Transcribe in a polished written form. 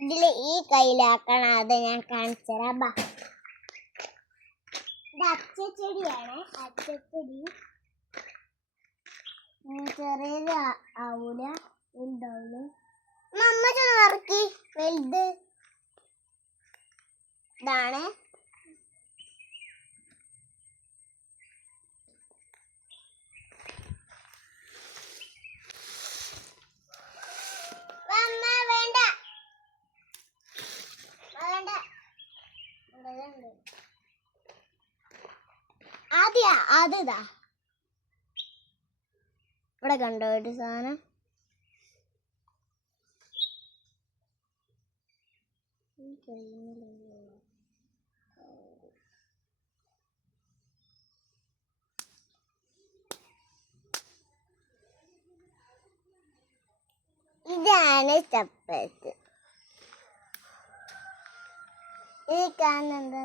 ഇതില് ഈ കയ്യിലാക്കണം. അത് ഞാൻ കാണിച്ചു തരാം. ഇത് അച്ചച്ചെടിയാണ്. അച്ചച്ചെടി ചെറിയത് ആവൂല, വലുതാവൂല. അമ്മ ചെന്ന് ഇറക്കി വലുത് ഇതാണ്. അതിതാ ഇവിടെ കണ്ടോ ഒരു സാധനം. ഇതാണ് ചപ്പത്ത്. ഈ കാണുന്ന എന്താ